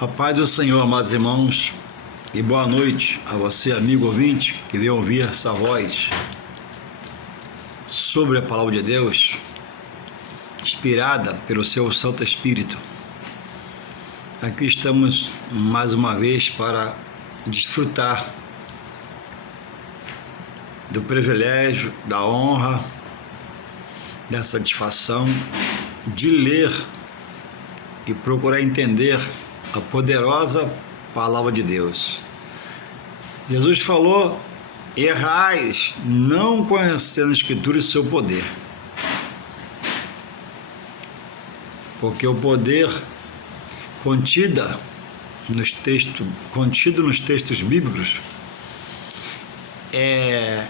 A paz do Senhor, amados irmãos, e boa noite a você, amigo ouvinte, que veio ouvir essa voz sobre a palavra de Deus, inspirada pelo seu Santo Espírito. Aqui estamos mais uma vez para desfrutar do privilégio, da honra, da satisfação de ler e procurar entender a poderosa palavra de Deus. Jesus falou: errais, não conhecendo a Escritura e seu poder. Porque o poder contido nos textos bíblicos é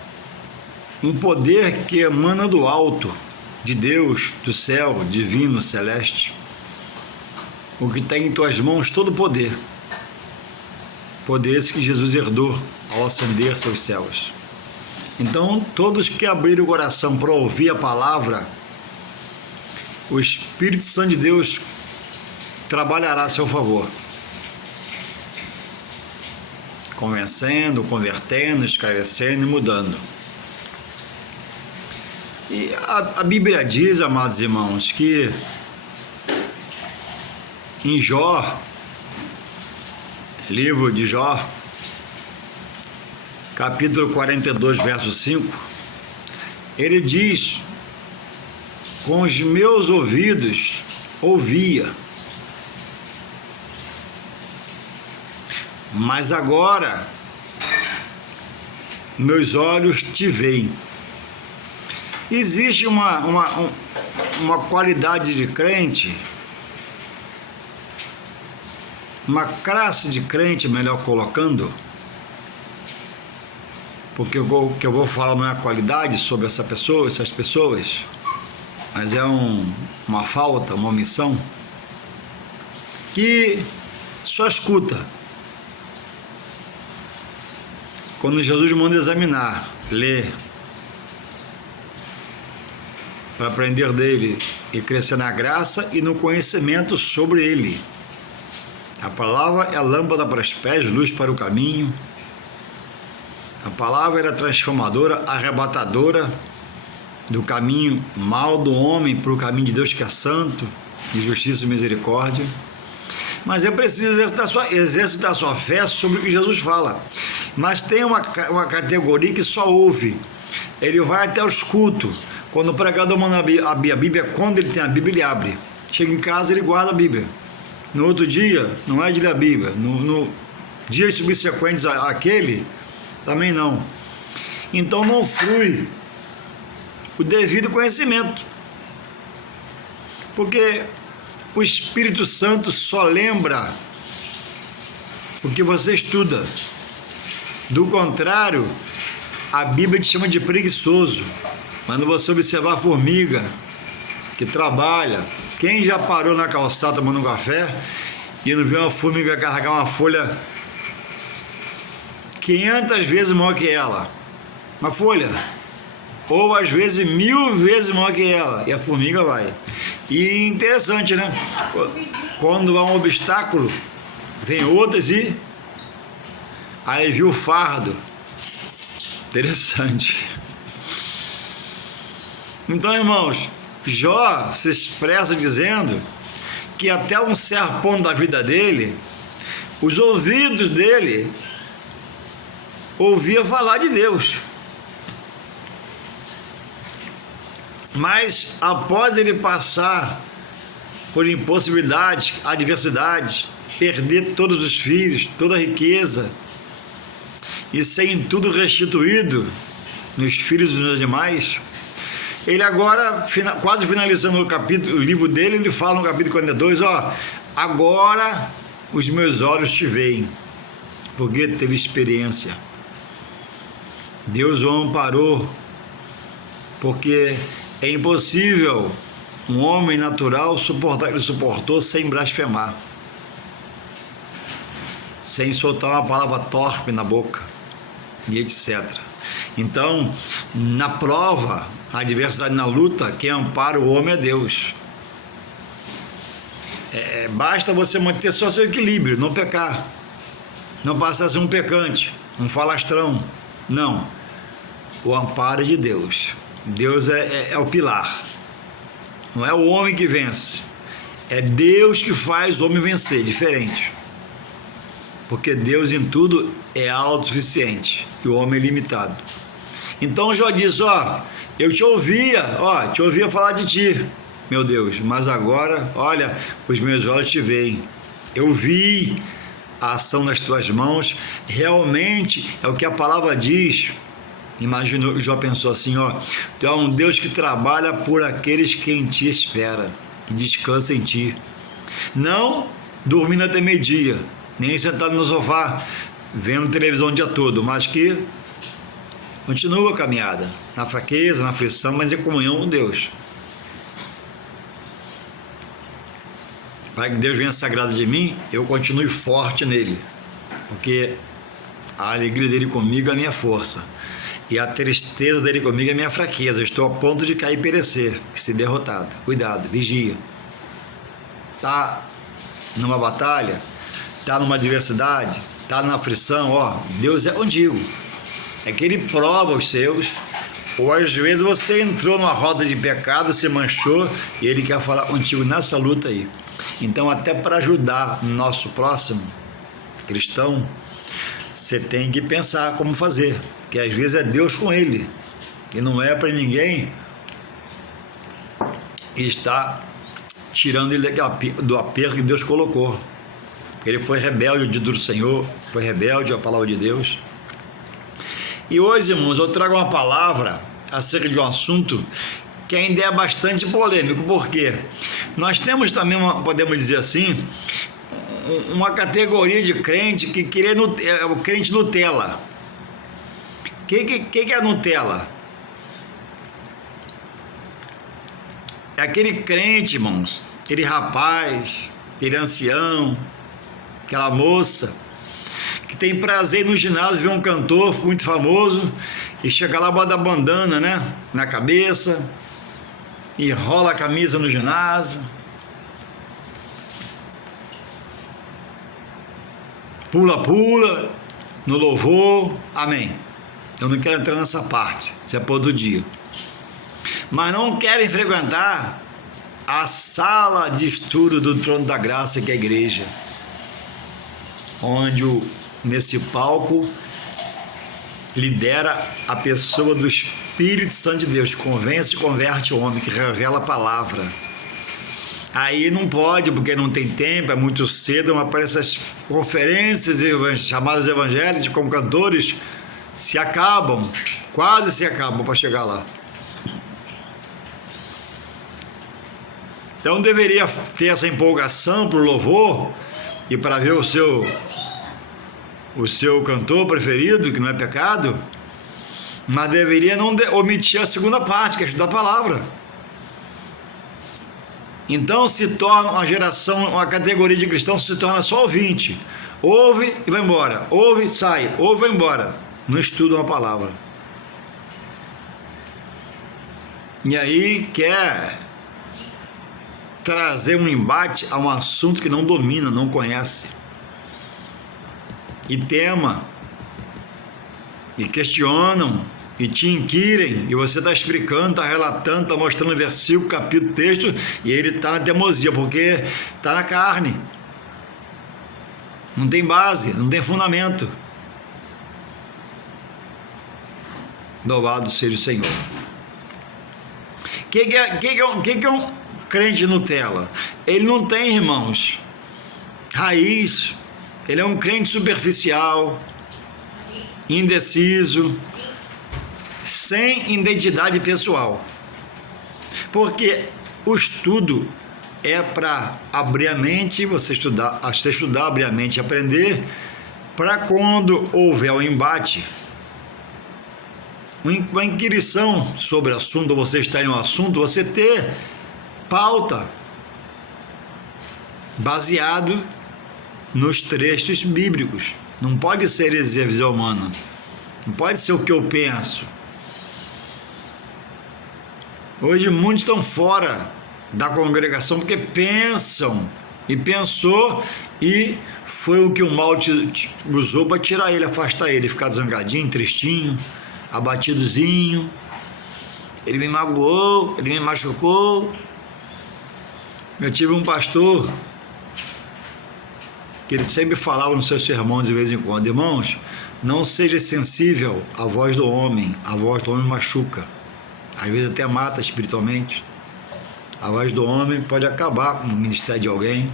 um poder que emana do alto, de Deus, do céu, divino, celeste. O que tem em tuas mãos todo o poder. Poder esse que Jesus herdou ao ascender-se aos céus. Então, todos que abrirem o coração para ouvir a palavra, o Espírito Santo de Deus trabalhará a seu favor. Convencendo, convertendo, esclarecendo e mudando. E a Bíblia diz, amados irmãos, que em Jó, livro de Jó, capítulo 42, verso 5, ele diz: com os meus ouvidos ouvia, mas agora meus olhos te veem. Existe uma qualidade de crente, uma classe de crente, melhor colocando, porque o que eu vou falar não é a qualidade sobre essas pessoas, mas é uma falta, uma omissão, que só escuta. Quando Jesus manda examinar, ler, para aprender dele e crescer na graça e no conhecimento sobre ele. A palavra é lâmpada para os pés, luz para o caminho. A palavra era transformadora, arrebatadora do caminho mal do homem para o caminho de Deus, que é santo, de justiça e misericórdia. Mas é preciso exercitar sua fé sobre o que Jesus fala. Mas tem uma categoria que só ouve. Ele vai até os cultos. Quando o pregador manda a Bíblia, quando ele tem a Bíblia, ele abre. Chega em casa, ele guarda a Bíblia. No outro dia, não é de ler a Bíblia. No dias subsequentes àquele, também não. Então não flui o devido conhecimento. Porque o Espírito Santo só lembra o que você estuda. Do contrário, a Bíblia te chama de preguiçoso. Quando você observar a formiga que trabalha, quem já parou na calçada tomando um café e não viu uma formiga carregar uma folha 500 vezes maior que ela? Uma folha. Ou às vezes 1000 vezes maior que ela. E a formiga vai. E interessante, né? Quando há um obstáculo, vem outras e aí viu o fardo. Interessante. Então, irmãos, Jó se expressa dizendo que até um certo ponto da vida dele, os ouvidos dele ouviam falar de Deus. Mas após ele passar por impossibilidades, adversidades, perder todos os filhos, toda a riqueza, e sem tudo restituído nos filhos dos animais, ele agora, quase finalizando o livro dele, ele fala no capítulo 42, agora os meus olhos te veem, porque teve experiência. Deus o amparou, porque é impossível um homem natural suportar, ele suportou sem blasfemar, sem soltar uma palavra torpe na boca, e etc. Então, na prova, a adversidade, na luta, quem ampara o homem é Deus. Basta você manter só seu equilíbrio, não pecar, não passar a ser um pecante, um falastrão. Não, o amparo é de Deus. Deus é o pilar. Não é o homem que vence, é Deus que faz o homem vencer, diferente. Porque Deus em tudo é autossuficiente e o homem é limitado. Então Jó diz, eu te ouvia falar de ti, meu Deus, mas agora, olha, os meus olhos te veem. Eu vi a ação das tuas mãos, realmente é o que a palavra diz. Imaginou, Jó pensou assim, tu é um Deus que trabalha por aqueles que em ti espera, que descansa em ti. Não dormindo até meio-dia, nem sentado no sofá, vendo televisão o dia todo, mas que continua a caminhada, na fraqueza, na aflição, mas em comunhão com Deus. Para que Deus venha sagrado de mim, eu continue forte nele, porque a alegria dele comigo é a minha força, e a tristeza dele comigo é a minha fraqueza. Eu estou a ponto de cair e perecer, ser derrotado. Cuidado, vigia. Está numa batalha, está numa adversidade, está numa aflição, Deus é contigo. É que ele prova os seus, ou às vezes você entrou numa roda de pecado, se manchou, e ele quer falar contigo nessa luta aí. Então, até para ajudar o nosso próximo cristão, você tem que pensar como fazer, que às vezes é Deus com ele, e não é para ninguém estar tirando ele do aperto que Deus colocou, porque ele foi rebelde do Senhor, foi rebelde à palavra de Deus. E hoje, irmãos, eu trago uma palavra acerca de um assunto que ainda é bastante polêmico, porque nós temos também, podemos dizer assim, uma categoria de crente que queria o crente Nutella. O que é Nutella? É aquele crente, irmãos, aquele rapaz, aquele ancião, aquela moça, que tem prazer no ginásio ver um cantor muito famoso e chega lá, bota a bandana, né, na cabeça, e rola a camisa no ginásio, pula no louvor, amém. Eu não quero entrar nessa parte, isso é pôr do dia. Mas não querem frequentar a sala de estudo do trono da graça, que é a igreja, onde nesse palco lidera a pessoa do Espírito Santo de Deus, convence e converte o homem, que revela a palavra. Aí não pode, porque não tem tempo, é muito cedo, mas parece as conferências chamadas evangélicas, como cantores, se acabam, quase se acabam para chegar lá. Então deveria ter essa empolgação para o louvor e para ver o seu cantor preferido, que não é pecado, mas deveria não omitir a segunda parte, que é estudar a palavra. Então se torna uma geração, uma categoria de cristãos se torna só ouvinte. Ouve e vai embora, ouve, sai, ouve e vai embora. Não estudam a palavra. E aí quer trazer um embate a um assunto que não domina, não conhece. E tema, e questionam, e te inquirem, e você está explicando, está relatando, está mostrando versículo, capítulo, texto, e ele está na teimosia, porque está na carne. Não tem base, não tem fundamento. Louvado seja o Senhor. O que é um crente Nutella? Ele não tem, irmãos, raiz. Ele é um crente superficial, indeciso, sem identidade pessoal. Porque o estudo é para abrir a mente, você estudar, abrir a mente e aprender, para quando houver um embate, uma inquirição sobre o assunto, ou você está em um assunto, você ter pauta baseado nos trechos bíblicos. Não pode ser visão humana, não pode ser o que eu penso. Hoje muitos estão fora da congregação porque pensam E pensou, e foi o que o mal usou para tirar ele, afastar ele, ficar zangadinho, tristinho, abatidozinho. Ele me magoou, ele me machucou. Eu tive um pastor que ele sempre falava nos seus sermões de vez em quando: irmãos, não seja sensível à voz do homem, a voz do homem machuca, às vezes até mata espiritualmente. A voz do homem pode acabar com o ministério de alguém.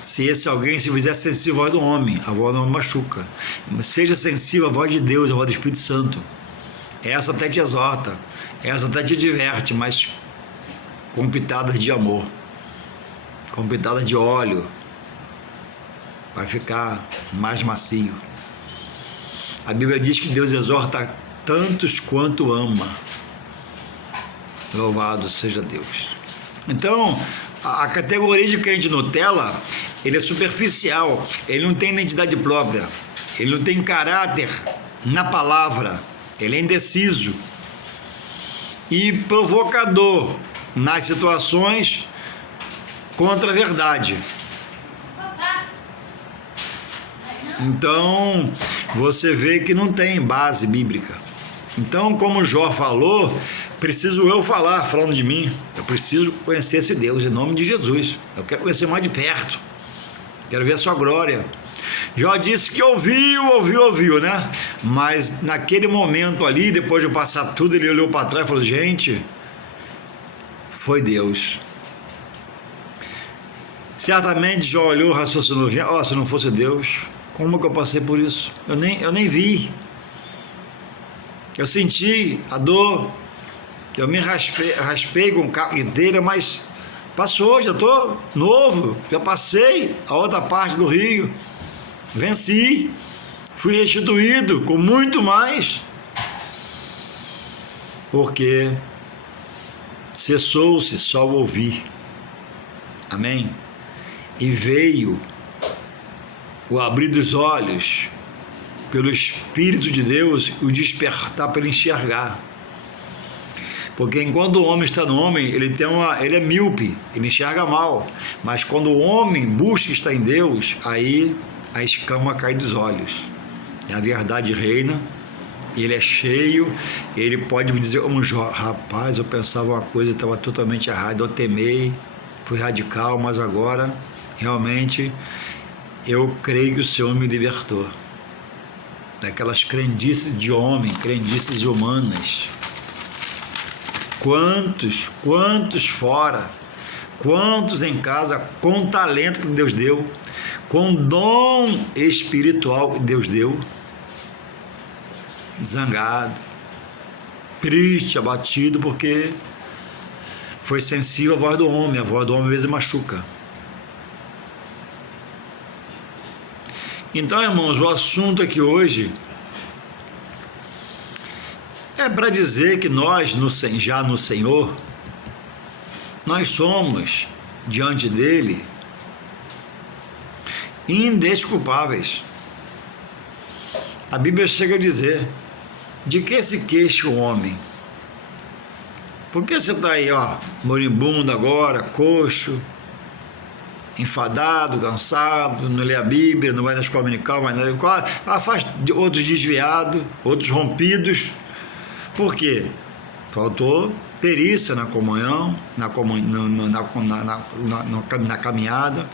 Se esse alguém se fizer sensível à voz do homem, a voz do homem machuca. Seja sensível à voz de Deus, à voz do Espírito Santo. Essa até te exorta, essa até te diverte, mas com pitadas de amor, com pitadas de óleo, vai ficar mais macio. A Bíblia diz que Deus exorta tantos quanto ama. Louvado seja Deus. Então, a categoria de crente Nutella, ele é superficial, ele não tem identidade própria, ele não tem caráter na palavra, ele é indeciso e provocador nas situações contra a verdade. Então, você vê que não tem base bíblica. Então, como Jó falou, preciso eu falar, falando de mim, eu preciso conhecer esse Deus, em nome de Jesus. Eu quero conhecer mais de perto, quero ver a sua glória. Jó disse que ouviu, né? Mas naquele momento ali, depois de passar tudo, ele olhou para trás e falou: gente, foi Deus. Certamente Jó olhou, raciocinou: se não fosse Deus, como que eu passei por isso? Eu nem vi. Eu senti a dor, eu me raspei com cabo de telha, mas passou, já estou novo, já passei a outra parte do rio, venci, fui restituído com muito mais, porque cessou-se só o ouvir, amém? E veio o abrir dos olhos pelo Espírito de Deus, o despertar para ele enxergar. Porque enquanto o homem está no homem, ele é míope, ele enxerga mal. Mas quando o homem busca estar em Deus, aí a escama cai dos olhos. E a verdade reina, ele é cheio, ele pode me dizer como Jó: rapaz, eu pensava uma coisa e estava totalmente errada, eu temei, fui radical, mas agora realmente eu creio que o Senhor me libertou daquelas crendices de homem, crendices humanas. Quantos fora, quantos em casa, com talento que Deus deu, com dom espiritual que Deus deu, zangado, triste, abatido, porque foi sensível à voz do homem. A voz do homem às vezes machuca. Então, irmãos, o assunto aqui hoje é para dizer que nós, já no Senhor, nós somos, diante dele, indesculpáveis. A Bíblia chega a dizer: de que se queixa o homem? Por que você está aí, moribundo agora, coxo, enfadado, cansado, não lê a Bíblia, não vai na escola dominical, faz outros desviados, outros rompidos? Por quê? Faltou perícia na comunhão, na caminhada,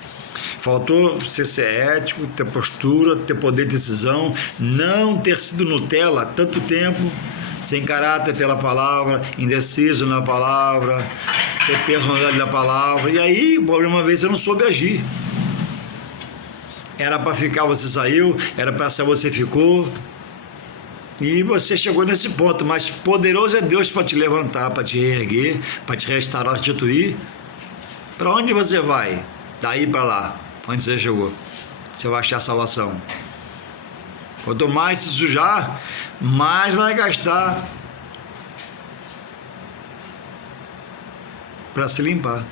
faltou ser ético, ter postura, ter poder de decisão, não ter sido Nutella tanto tempo, sem caráter pela palavra, indeciso na palavra, ter personalidade da palavra. E aí, o problema, uma vez, você não soube agir. Era para ficar, você saiu, era para sair, você ficou. E você chegou nesse ponto, mas poderoso é Deus para te levantar, para te reerguer, para te restaurar, restituir. Para onde você vai? Daí para lá, onde você chegou. Você vai achar salvação. Quanto mais se sujar, mais vai gastar para se limpar.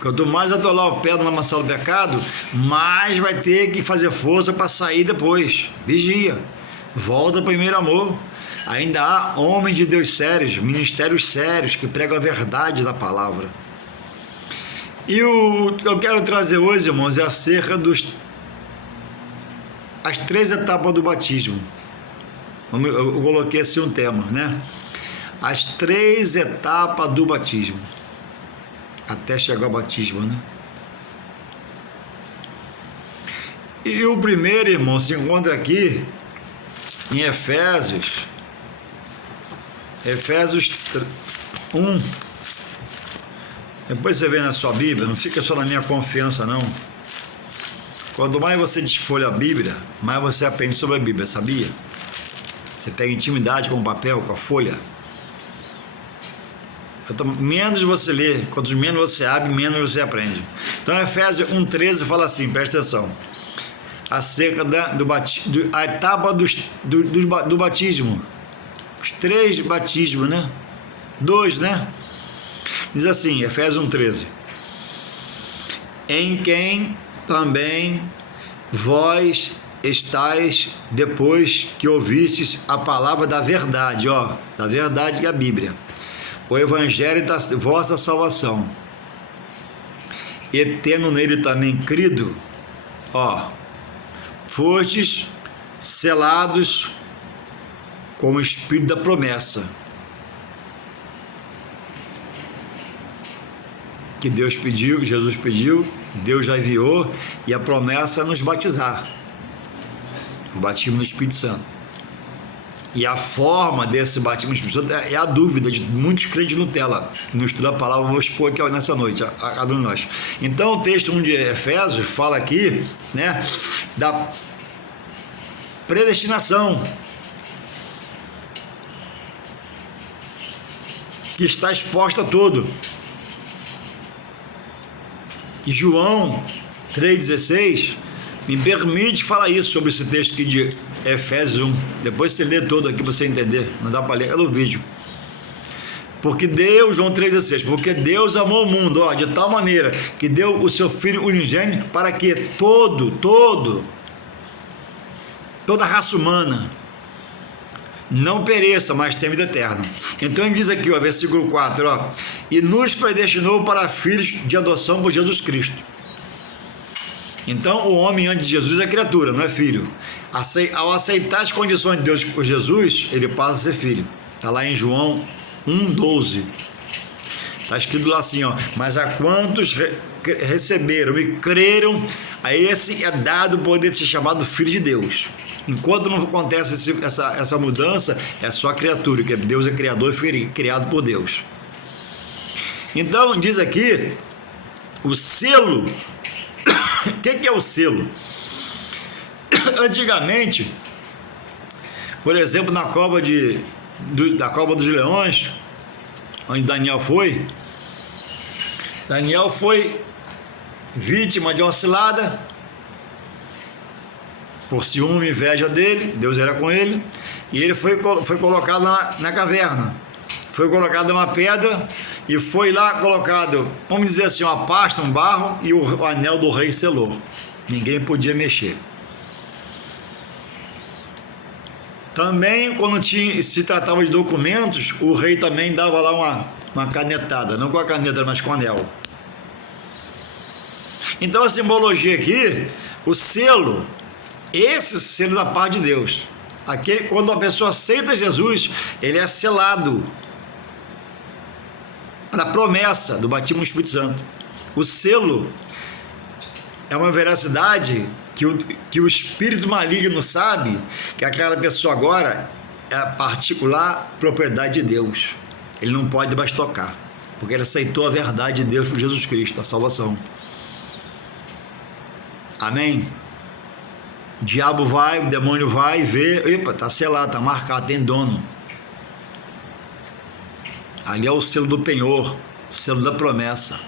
Quanto mais atolar o pé no lamaçal do pecado, mais vai ter que fazer força para sair depois. Vigia. Volta ao primeiro amor. Ainda há homens de Deus sérios, ministérios sérios, que pregam a verdade da palavra. E o que eu quero trazer hoje, irmãos, é acerca as 3 etapas do batismo. Eu coloquei assim um tema, né? As 3 etapas do batismo, até chegar ao batismo, né? E o primeiro, irmão, se encontra aqui em Efésios 1. Depois você vê na sua Bíblia, não fica só na minha confiança, não. Quanto mais você desfolha a Bíblia, mais você aprende sobre a Bíblia, sabia? Você pega intimidade com o papel, com a folha. Menos você lê, quanto menos você abre, menos você aprende. Então, Efésios 1,13 fala assim, presta atenção. Acerca a etapa do batismo. Os 3 batismos, né? 2, né? Diz assim, Efésios 1,13. Em quem também vós estáis depois que ouvistes a palavra da verdade, da verdade que é a Bíblia, o evangelho da vossa salvação, e tendo nele também crido, fostes selados com o Espírito da promessa, que Deus pediu, Jesus pediu, Deus já enviou, e a promessa é nos batizar, o batismo no Espírito Santo. E a forma desse batismo no Espírito Santo é a dúvida de muitos crentes Nutella, que não estudam a palavra, vou expor aqui nessa noite, a cada um de nós. Então, o texto 1 de Efésios fala aqui, né, da predestinação, que está exposta a tudo. E João 3,16 me permite falar isso sobre esse texto aqui de Efésios 1. Depois você lê todo aqui para você entender. Não dá para ler, é no vídeo. Porque Deus, João 3,16, porque Deus amou o mundo, de tal maneira que deu o seu Filho unigênito para que toda a raça humana não pereça, mas tenha vida eterna. Então ele diz aqui, versículo 4, e nos predestinou para filhos de adoção por Jesus Cristo. Então o homem antes de Jesus é criatura, não é filho. Ao aceitar as condições de Deus por Jesus, ele passa a ser filho. Está lá em João 1,12. Está escrito lá assim, mas a quantos receberam e creram, a esse é dado o poder de ser chamado filho de Deus. Enquanto não acontece essa mudança, é só criatura, que Deus é criador e foi criado por Deus. Então, diz aqui, o selo. O que é o selo? Antigamente, por exemplo, na cova dos leões, onde Daniel foi vítima de uma cilada, por ciúme e inveja dele, Deus era com ele, e ele foi colocado na caverna, foi colocado uma pedra, e foi lá colocado, vamos dizer assim, uma pasta, um barro, e o anel do rei selou. Ninguém podia mexer. Também, quando se tratava de documentos, o rei também dava lá uma canetada, não com a caneta, mas com o anel. Então a simbologia aqui, o selo, esse selo da parte de Deus, quando a pessoa aceita Jesus, ele é selado na promessa do batismo no Espírito Santo. O selo é uma veracidade que o espírito maligno sabe que aquela pessoa agora é a particular propriedade de Deus. Ele não pode mais tocar, porque ele aceitou a verdade de Deus por Jesus Cristo, a salvação. Amém? O diabo vai, o demônio vai e vê, está selado, está marcado, tem dono. Ali é o selo do penhor, o selo da promessa.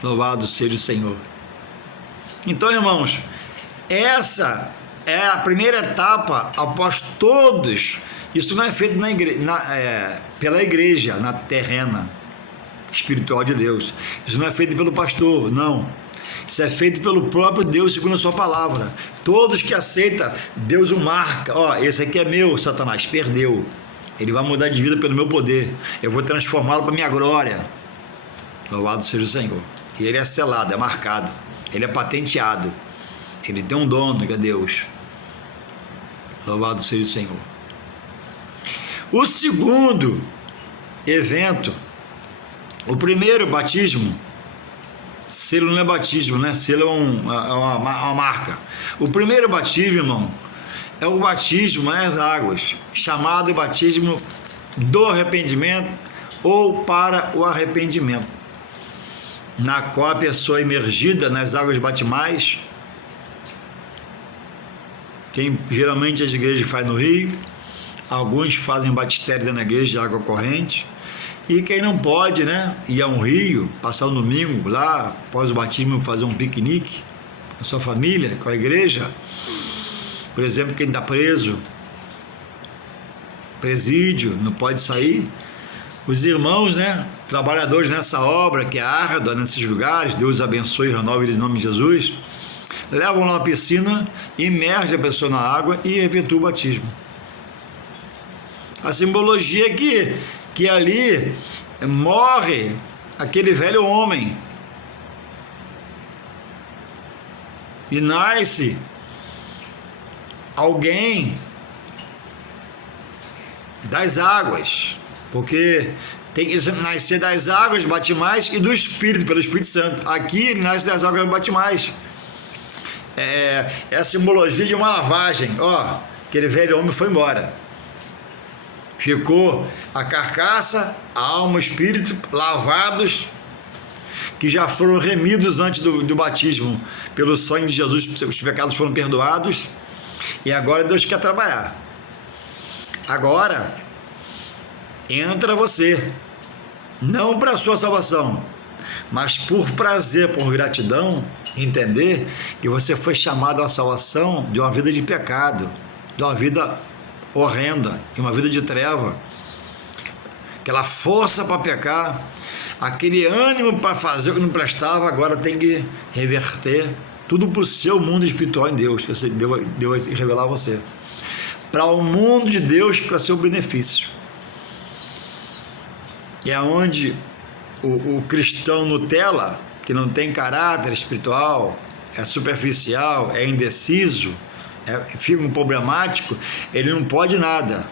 Louvado seja o Senhor. Então, irmãos, essa é a primeira etapa após todos. Isso não é feito pela igreja, na terrena espiritual de Deus. Isso não é feito pelo pastor, não. Isso é feito pelo próprio Deus, segundo a sua palavra. Todos que aceitam, Deus o marca. Esse aqui é meu, Satanás, perdeu. Ele vai mudar de vida pelo meu poder. Eu vou transformá-lo para a minha glória. Louvado seja o Senhor. E ele é selado, é marcado, ele é patenteado, ele tem um dono, que é Deus. Louvado seja o Senhor. O segundo evento, o primeiro batismo, selo não é batismo, né? Selo é uma marca. O primeiro batismo, irmão, é o batismo nas águas, chamado batismo do arrependimento ou para o arrependimento, na qual a pessoa é imergida nas águas batismais, que geralmente as igrejas fazem no rio, alguns fazem batistério dentro da igreja de água corrente, e quem não pode, né, ir a um rio, passar um domingo lá, após o batismo, fazer um piquenique com a sua família, com a igreja. Por exemplo, quem está preso, presídio, não pode sair. Os irmãos, né, trabalhadores nessa obra, que é árdua nesses lugares, Deus abençoe e renove eles em nome de Jesus, levam lá a piscina, imerge a pessoa na água e efetua o batismo. A simbologia é que ali morre aquele velho homem e nasce alguém das águas, porque tem que nascer das águas batismais e do Espírito, pelo Espírito Santo. Aqui ele nasce das águas batismais. É a simbologia de uma lavagem. Ó, aquele velho homem foi embora. Ficou a carcaça, a alma, o espírito, lavados, que já foram remidos antes do batismo pelo sangue de Jesus, os pecados foram perdoados, e agora Deus quer trabalhar. Agora, entra você, não para a sua salvação, mas por prazer, por gratidão, entender que você foi chamado à salvação de uma vida de pecado, de uma vida horrenda, de uma vida de treva, aquela força para pecar, aquele ânimo para fazer o que não prestava, agora tem que reverter tudo para o seu mundo espiritual em Deus, que Deus vai revelar a você, para o mundo de Deus, para seu benefício. E é onde o cristão Nutella, que não tem caráter espiritual, é superficial, é indeciso, fica um problemático, ele não pode nada.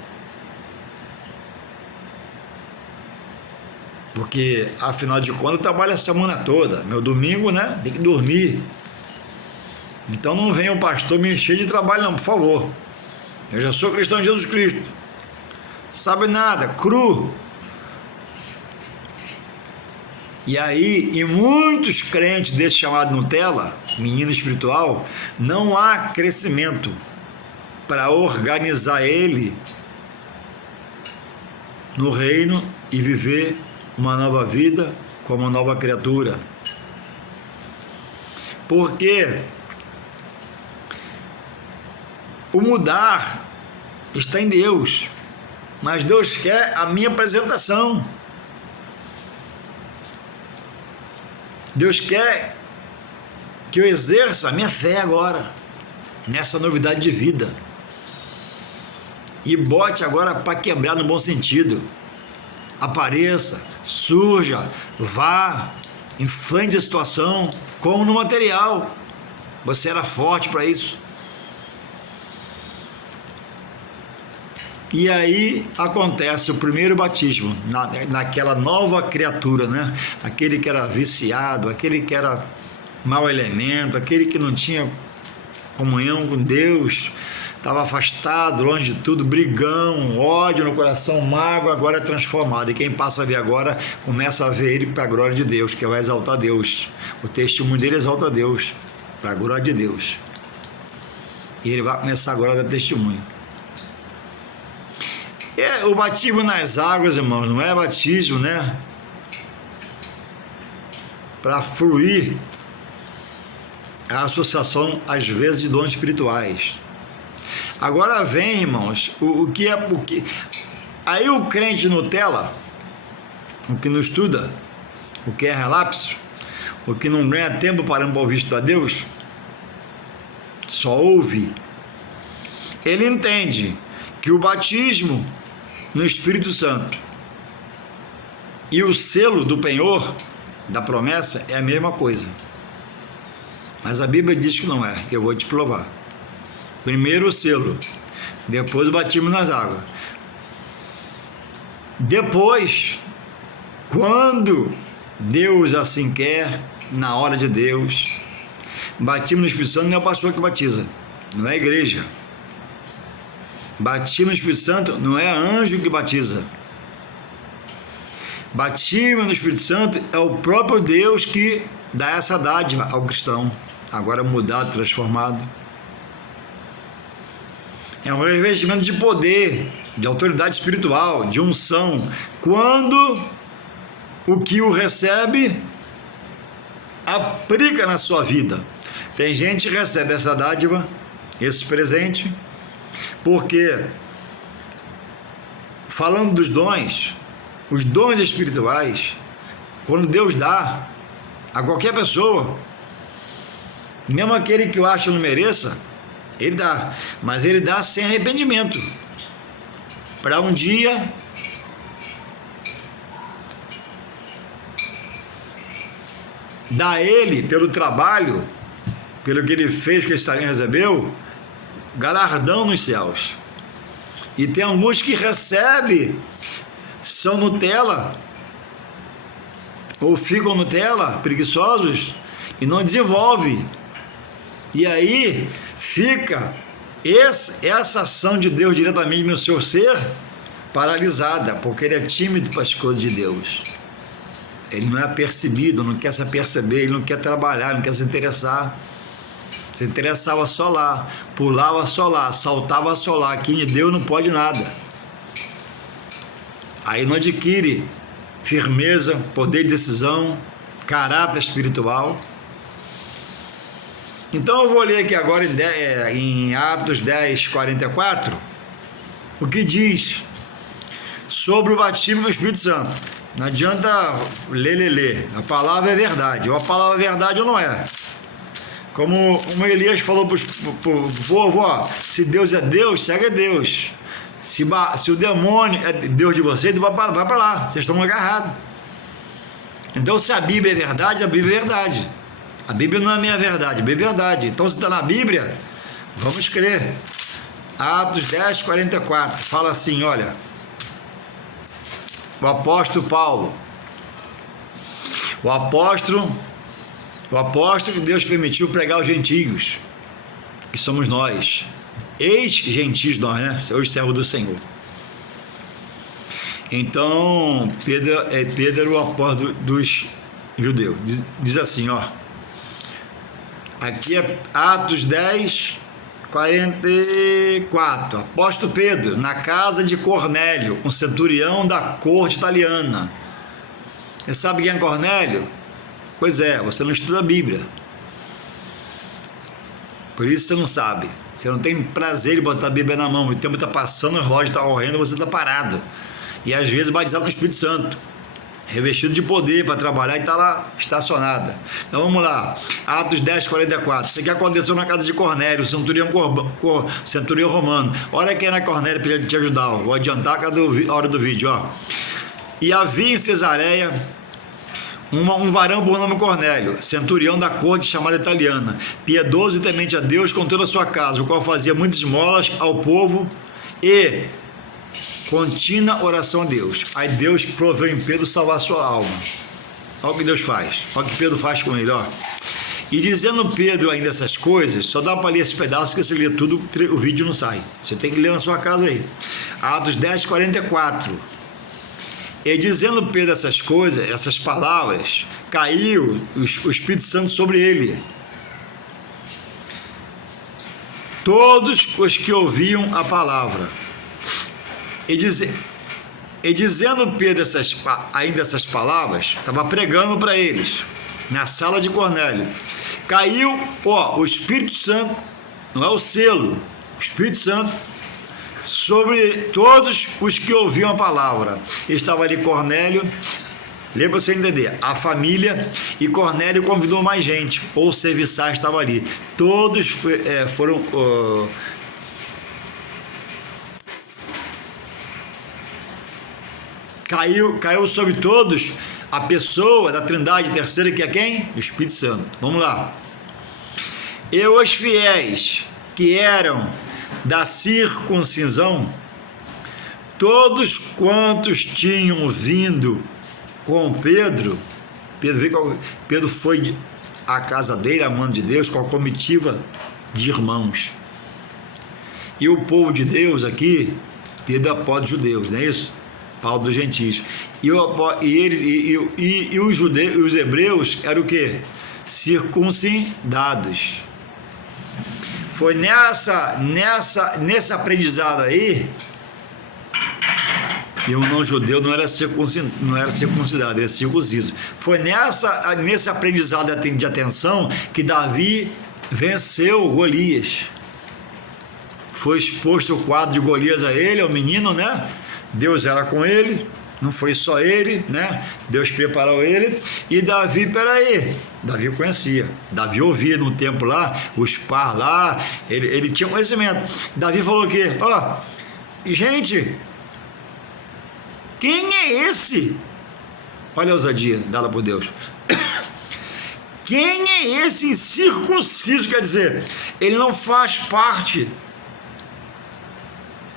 Porque, afinal de contas, eu trabalho a semana toda. Meu domingo, né? Tem que dormir. Então não venha o pastor me encher de trabalho, não, por favor. Eu já sou cristão de Jesus Cristo. Sabe nada, cru. E aí, em muitos crentes desse chamado Nutella, menino espiritual, não há crescimento para organizar ele no reino e viver uma nova vida como uma nova criatura. Porque o mudar está em Deus, mas Deus quer a minha apresentação. Deus quer que eu exerça a minha fé agora, nessa novidade de vida. E bote agora para quebrar no bom sentido. Apareça, surja, vá, enfrente a situação, como no material. Você era forte para isso. E aí acontece o primeiro batismo, naquela nova criatura, né? Aquele que era viciado, aquele que era mau elemento, aquele que não tinha comunhão com Deus, estava afastado, longe de tudo, brigão, ódio no coração, mágoa, agora é transformado. E quem passa a ver agora, começa a ver ele para a glória de Deus, que vai exaltar Deus. O testemunho dele exalta Deus, para a glória de Deus. E ele vai começar agora a dar testemunho. O batismo nas águas, irmãos, não é batismo, né? Para fluir a associação, às vezes, de dons espirituais. Agora vem, irmãos, o que. Aí o crente Nutella, o que não estuda, o que é relapso, o que não ganha tempo parando para ouvir estudar Deus, só ouve. Ele entende que o batismo no Espírito Santo e o selo do penhor da promessa é a mesma coisa. Mas a Bíblia diz que não é. Eu vou te provar. Primeiro o selo, depois o batismo nas águas. Depois, quando Deus assim quer, na hora de Deus, batismo no Espírito Santo não é o pastor que batiza, não é a igreja. Batismo no Espírito Santo não é anjo que batiza. Batismo no Espírito Santo é o próprio Deus que dá essa dádiva ao cristão, agora mudado, transformado. É um revestimento de poder, de autoridade espiritual, de unção, quando o que o recebe aplica na sua vida. Tem gente que recebe essa dádiva, esse presente, porque, falando dos dons, os dons espirituais, quando Deus dá a qualquer pessoa, mesmo aquele que eu acho não mereça, Ele dá, mas Ele dá sem arrependimento, para um dia dar a Ele, pelo trabalho, pelo que Ele fez, que esse talento recebeu, galardão nos céus. E tem alguns que recebem, são Nutella, ou ficam Nutella, preguiçosos, e não desenvolve. E aí fica essa ação de Deus diretamente no seu ser paralisada, porque ele é tímido para as coisas de Deus. Ele não é percebido, não quer se aperceber, ele não quer trabalhar, não quer se interessar. Se interessava só lá, pulava só lá, saltava só lá. Aqui em Deus não pode nada. Aí não adquire firmeza, poder de decisão, caráter espiritual. Então eu vou ler aqui agora em Atos 10, 44, o que diz sobre o batismo do Espírito Santo. Não adianta ler. A palavra é verdade. Ou a palavra é verdade ou não é. Como Elias falou para o povo, ó, se Deus é Deus, segue a Deus. Se o demônio é Deus de vocês, vai para lá, vocês estão agarrados. Então, se a Bíblia é verdade, a Bíblia é verdade. A Bíblia não é minha verdade, a Bíblia é verdade. Então, se está na Bíblia, vamos crer. Atos 10, 44, fala assim, olha, o apóstolo Paulo, o apóstolo que Deus permitiu pregar aos gentios, que somos nós, ex-gentis nós, né? Hoje servo do Senhor. Então, Pedro era o apóstolo dos judeus. Diz assim, ó, aqui é Atos 10, 44, apóstolo Pedro, na casa de Cornélio, um centurião da corte italiana. Você sabe quem é Cornélio? Pois é, você não estuda a Bíblia. Por isso você não sabe. Você não tem prazer de botar a Bíblia na mão. O tempo está passando, o relógio está correndo, você está parado. E às vezes batizado no Espírito Santo, revestido de poder para trabalhar e está lá estacionada. Então vamos lá, Atos 10, 44. Isso aqui aconteceu na casa de Cornélio, centurião romano. Olha quem era Cornélio para te ajudar. Vou adiantar cada hora do vídeo. Ó. E havia em Cesareia um varão por nome Cornélio, centurião da corte chamada italiana, piedoso e temente a Deus com toda a sua casa, o qual fazia muitas esmolas ao povo e contínua oração a Deus. Aí Deus proveu em Pedro salvar a sua alma. Olha o que Deus faz, olha o que Pedro faz com ele, ó. E dizendo Pedro ainda essas coisas, só dá para ler esse pedaço, que se ler tudo, o vídeo não sai. Você tem que ler na sua casa aí. Atos 10, 44. E dizendo Pedro essas coisas, essas palavras, caiu o Espírito Santo sobre ele. Todos os que ouviam a palavra. E dizendo Pedro ainda essas palavras, estava pregando para eles, na sala de Cornélio. Caiu, ó, o Espírito Santo, não é o selo, o Espírito Santo, sobre todos os que ouviam a palavra. Estava ali Cornélio, lê para você entender, a família, e Cornélio convidou mais gente, ou serviçais estavam ali. Todos foram... caiu sobre todos a pessoa da Trindade terceira, que é quem? O Espírito Santo. Vamos lá. E os fiéis que eram da circuncisão, todos quantos tinham vindo com Pedro, Pedro foi à casa dele, a mão de Deus, com a comitiva de irmãos. E o povo de Deus aqui, Pedro é apóstolo dos judeus, não é isso? Paulo dos gentios. E os judeus, os hebreus eram o quê? Circuncidados. Foi nesse aprendizado aí, e o não-judeu não era circuncidado, era circunciso. Foi nesse aprendizado de atenção que Davi venceu Golias. Foi exposto o quadro de Golias a ele, ao menino, né? Deus era com ele, não foi só ele, né? Deus preparou ele. E Davi, Davi conhecia, Davi ouvia no templo lá, os par lá, ele tinha conhecimento. Davi falou o quê? Gente, quem é esse? Olha a ousadia dada por Deus. Quem é esse incircunciso? Quer dizer, ele não faz parte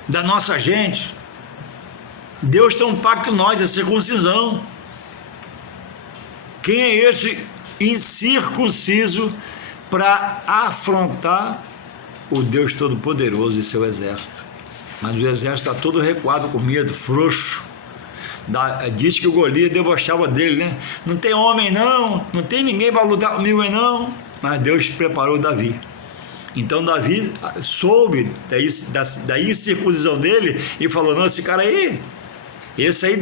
da nossa gente. Deus tem um pacto com nós, a circuncisão. Quem é esse incircunciso para afrontar o Deus Todo-Poderoso e seu exército? Mas o exército está todo recuado, com medo, frouxo. Diz que o Golias debochava dele, né? Não tem homem não tem ninguém para lutar comigo aí não. Mas Deus preparou Davi. Então Davi soube da incircuncisão dele e falou: não, esse cara aí, esse aí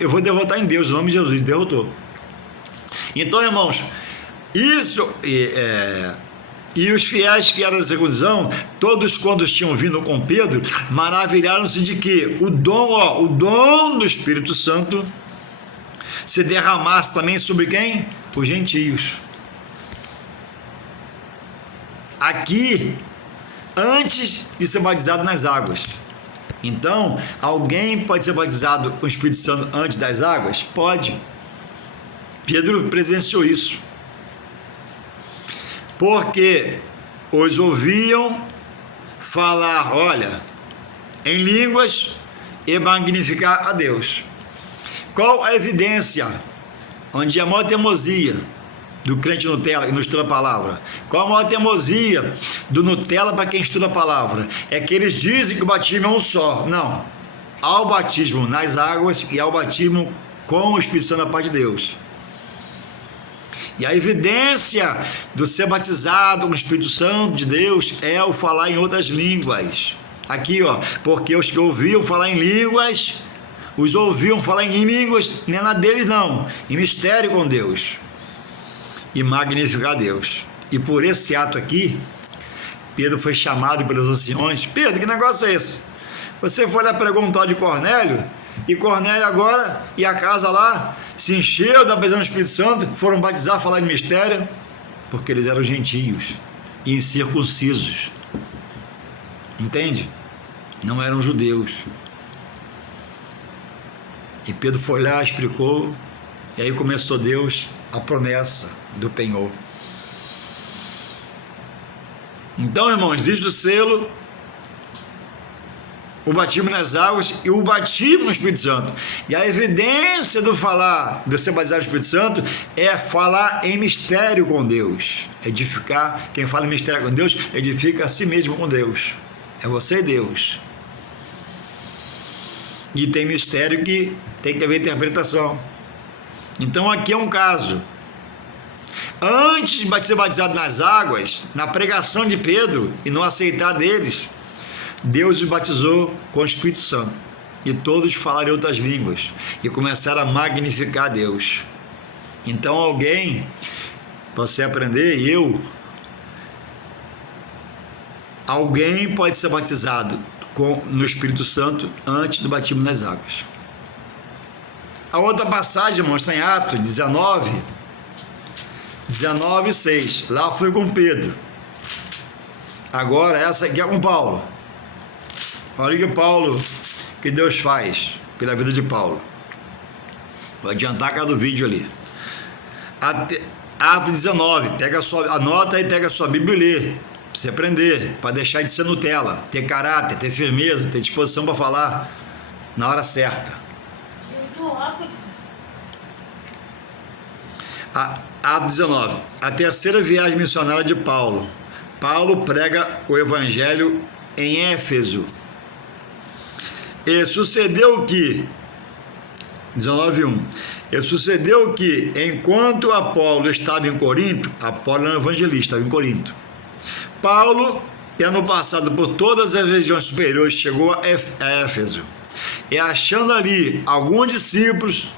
eu vou derrotar em Deus, em nome de Jesus. Derrotou. Então, irmãos, isso e os fiéis que eram da circuncisão, todos quando tinham vindo com Pedro, maravilharam-se de que o dom do Espírito Santo se derramasse também sobre quem? Os gentios. Aqui, antes de ser batizado nas águas. Então, alguém pode ser batizado com o Espírito Santo antes das águas? Pode. Pedro presenciou isso. Porque os ouviam falar, em línguas e magnificar a Deus. Qual a evidência? Onde a maior teimosia do crente Nutella que não estuda a palavra? Qual a maior teimosia do Nutella para quem estuda a palavra? É que eles dizem que o batismo é um só. Não. Há o batismo nas águas e há o batismo com o Espírito Santo da parte de Deus. E a evidência do ser batizado com o Espírito Santo de Deus é o falar em outras línguas. Aqui, porque os que ouviam falar em línguas, os ouviam falar em línguas, não é na deles não, em mistério com Deus. E magnificar a Deus. E por esse ato aqui, Pedro foi chamado pelos anciões. Pedro, que negócio é esse? Você foi lá pregar um tal de Cornélio, e Cornélio agora, e a casa lá, se encheu da presença do Espírito Santo, foram batizar, falar em mistério, porque eles eram gentios e incircuncisos. Entende? Não eram judeus. E Pedro foi lá, explicou, e aí começou Deus a promessa do penhor. Então, irmãos, existe o selo, o batismo nas águas e o batismo no Espírito Santo. E a evidência do ser batizado no Espírito Santo é falar em mistério com Deus. Edificar, quem fala em mistério com Deus, edifica a si mesmo com Deus. É você e Deus. E tem mistério que tem que haver interpretação. Então aqui é um caso. Antes de ser batizado nas águas, na pregação de Pedro e no aceitar deles, Deus os batizou com o Espírito Santo. E todos falaram em outras línguas e começaram a magnificar a Deus. Então alguém, para você aprender, alguém pode ser batizado no Espírito Santo antes do batismo nas águas. A outra passagem, irmãos, está em Atos 19:6. Lá foi com Pedro. Agora essa aqui é com Paulo. Olha que Deus faz pela vida de Paulo. Vou adiantar cada vídeo ali. Ato 19, anota e pega a sua Bíblia e lê, pra você aprender, para deixar de ser Nutella, ter caráter, ter firmeza, ter disposição para falar na hora certa. Ato 19, a terceira viagem missionária de Paulo. Paulo prega o Evangelho em Éfeso. E sucedeu que 19:1. E sucedeu que, enquanto Apolo estava em Corinto, Apolo era um evangelista, estava em Corinto. Paulo, tendo passado por todas as regiões superiores, chegou a Éfeso. E achando ali alguns discípulos,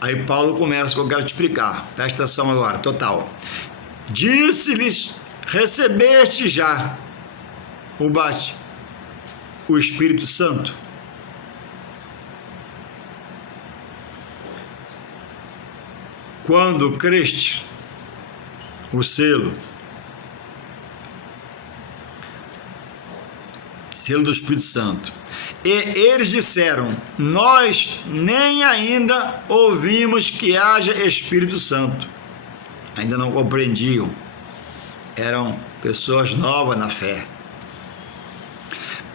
aí Paulo começa o que eu quero te explicar. Presta atenção agora, total. Disse-lhes: recebeste já o Espírito Santo? Quando creste, o selo do Espírito Santo. E eles disseram: nós nem ainda ouvimos que haja Espírito Santo. Ainda não compreendiam. Eram pessoas novas na fé.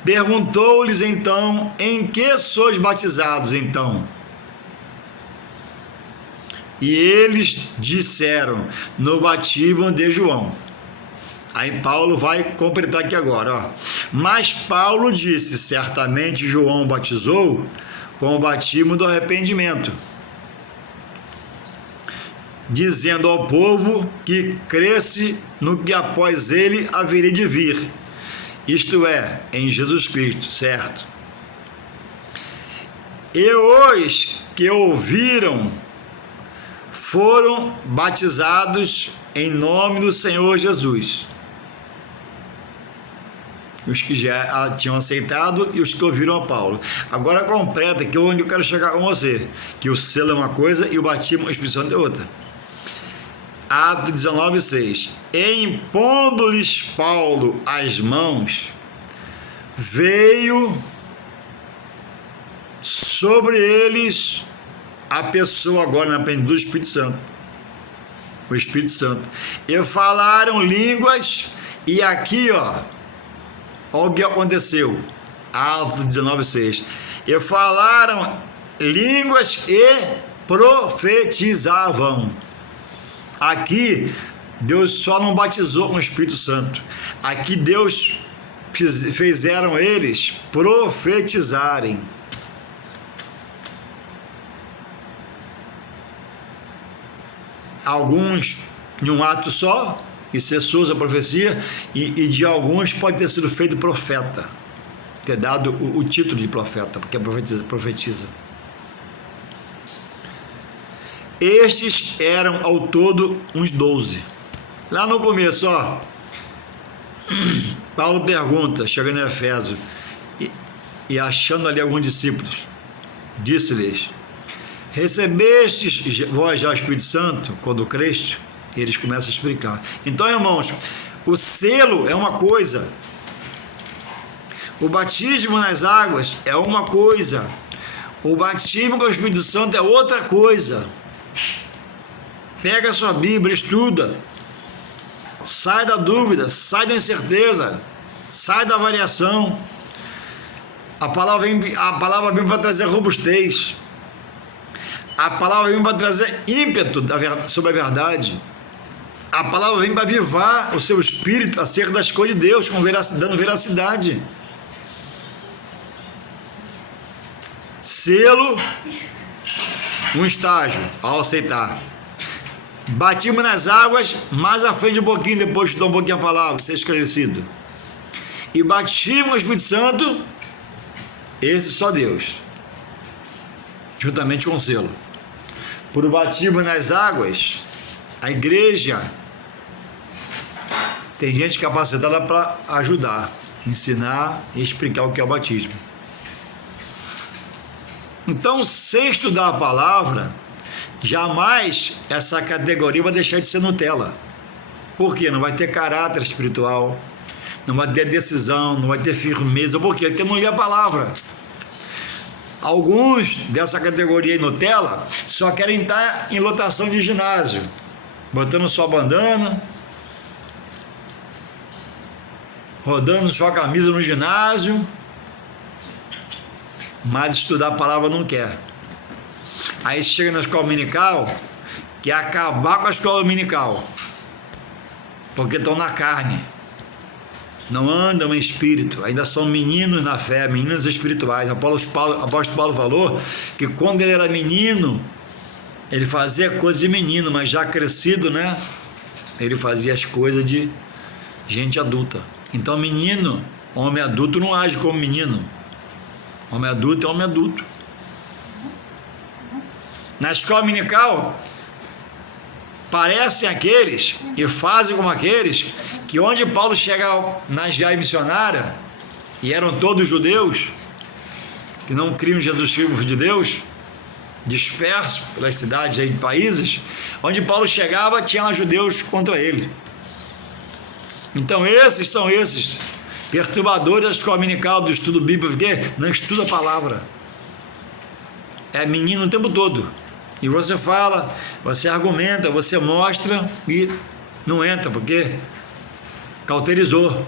Perguntou-lhes então: em que sois batizados então? E eles disseram: no batismo de João. Aí Paulo vai completar aqui agora, ó. Mas Paulo disse: certamente João batizou com o batismo do arrependimento, dizendo ao povo que cresce no que após ele haveria de vir, isto é, em Jesus Cristo, certo? E os que ouviram foram batizados em nome do Senhor Jesus. Os que já tinham aceitado e os que ouviram a Paulo. Agora completa aqui onde eu quero chegar com você, que o selo é uma coisa e o batismo, a Espírito Santo é outra. Ato 19:6. E impondo-lhes Paulo as mãos, veio sobre eles a pessoa agora na frente do Espírito Santo. O Espírito Santo. E falaram línguas, e aqui, olha o que aconteceu. Atos 19:6. E falaram línguas e profetizavam. Aqui, Deus só não batizou com o Espírito Santo. Aqui Deus fizeram eles profetizarem. Alguns em um ato só, e cessou a profecia, e de alguns pode ter sido feito profeta, ter dado o título de profeta, porque profetiza. Estes eram ao todo uns 12. Lá no começo, ó, Paulo pergunta, chegando em Efésio, e achando ali alguns discípulos, disse-lhes: recebestes vós já o Espírito Santo quando creste? Eles começam a explicar. Então, irmãos, o selo é uma coisa, o batismo nas águas é uma coisa, o batismo com o Espírito Santo é outra coisa. Pega a sua Bíblia, estuda, sai da dúvida, sai da incerteza, sai da variação. A palavra vem para trazer robustez. A palavra vem para trazer ímpeto sobre a verdade. A palavra vem para avivar o seu espírito acerca das coisas de Deus, dando veracidade. Selo, um estágio, ao aceitar. Batismo nas águas, mais à frente um pouquinho, depois de estudar um pouquinho a palavra, ser esclarecido. E batismo no Espírito Santo, esse só Deus, juntamente com o selo. Por batismo nas águas, a igreja tem gente capacitada para ajudar, ensinar e explicar o que é o batismo. Então, sem estudar a palavra, jamais essa categoria vai deixar de ser Nutella. Por quê? Não vai ter caráter espiritual, não vai ter decisão, não vai ter firmeza. Por quê? Porque não lê a palavra. Alguns dessa categoria Nutella só querem estar em lotação de ginásio, botando sua bandana, rodando sua camisa no ginásio, mas estudar a palavra não quer. Aí chega na escola dominical, quer acabar com a escola dominical, porque estão na carne, não andam em espírito, ainda são meninos na fé, meninos espirituais. O apóstolo Paulo falou que quando ele era menino, ele fazia coisas de menino, mas já crescido, né? Ele fazia as coisas de gente adulta. Então menino, homem adulto não age como menino. Homem adulto é homem adulto. Na escola dominical, parecem aqueles e fazem como aqueles que onde Paulo chega nas viagens missionárias, e eram todos judeus, que não criam Jesus Filho de Deus, dispersos pelas cidades e países, onde Paulo chegava, tinha lá judeus contra ele. Então esses são esses perturbadores da escola dominical, do estudo bíblico, porque não estuda a palavra. É menino o tempo todo. E você fala, você argumenta, você mostra e não entra, porque cauterizou.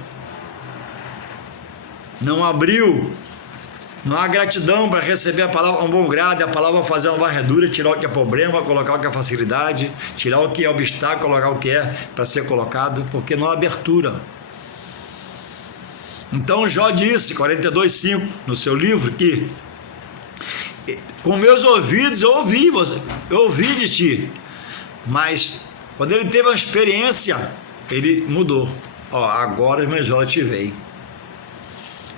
Não abriu. Não há gratidão para receber a palavra com bom grado, a palavra fazer uma varredura, tirar o que é problema, colocar o que é facilidade, tirar o que é obstáculo, colocar o que é para ser colocado, porque não há abertura. Então Jó disse, 42:5, no seu livro, que com meus ouvidos eu ouvi de ti, mas quando ele teve uma experiência, ele mudou. Agora os meus olhos te veem.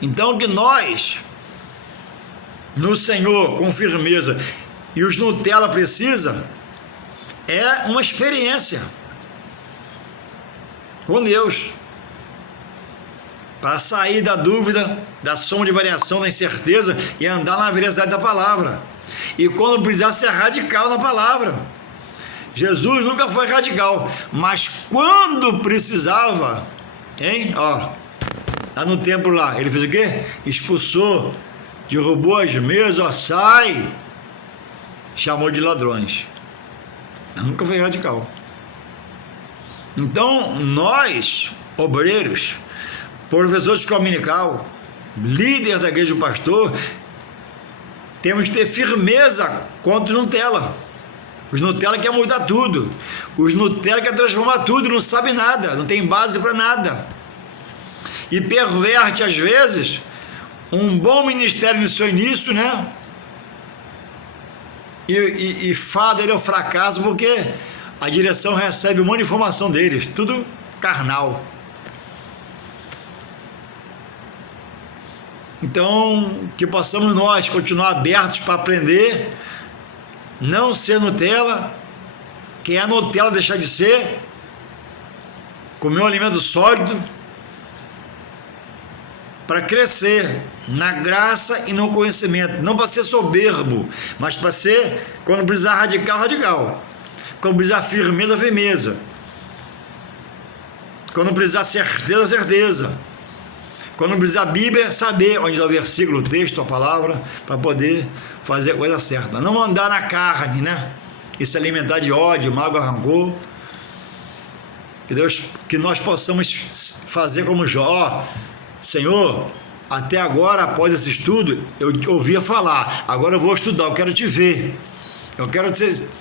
Então que nós, no Senhor, com firmeza, e os Nutella precisa, é uma experiência com Deus, para sair da dúvida, da soma de variação, da incerteza e andar na veracidade da palavra. E quando precisar ser radical na palavra. Jesus nunca foi radical, mas quando precisava, lá no templo lá, ele fez o quê? Expulsou, derrubou as mesas, sai, chamou de ladrões. Mas nunca foi radical. Então nós, obreiros, professores de escola dominical, líder da igreja do pastor, temos que ter firmeza contra os Nutella. Os Nutella querem mudar tudo. Os Nutella querem transformar tudo, não sabe nada, não tem base para nada. E perverte, às vezes, um bom ministério no seu início, né? E fada ele é o fracasso, porque a direção recebe um monte de informação deles, tudo carnal. Então, que possamos nós continuar abertos para aprender, não ser Nutella, quem é Nutella deixar de ser, comer um alimento sólido, para crescer na graça e no conhecimento, não para ser soberbo, mas para ser, quando precisar radical, quando precisar firmeza, quando precisar certeza, quando precisar Bíblia, saber onde está o versículo, o texto, a palavra, para poder fazer a coisa certa. Não andar na carne, né? E se alimentar de ódio, mágoa, rancor. Que nós possamos fazer como Jó. Senhor, até agora, após esse estudo, eu ouvia falar, agora eu vou estudar, eu quero te ver.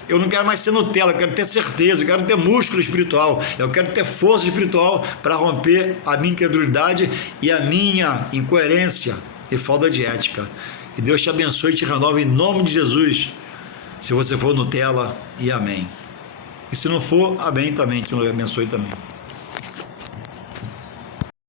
Eu não quero mais ser Nutella, eu quero ter certeza, eu quero ter músculo espiritual, eu quero ter força espiritual para romper a minha incredulidade e a minha incoerência e falta de ética. E Deus te abençoe e te renove em nome de Jesus, se você for Nutella, e amém. E se não for, amém também, que Deus abençoe também.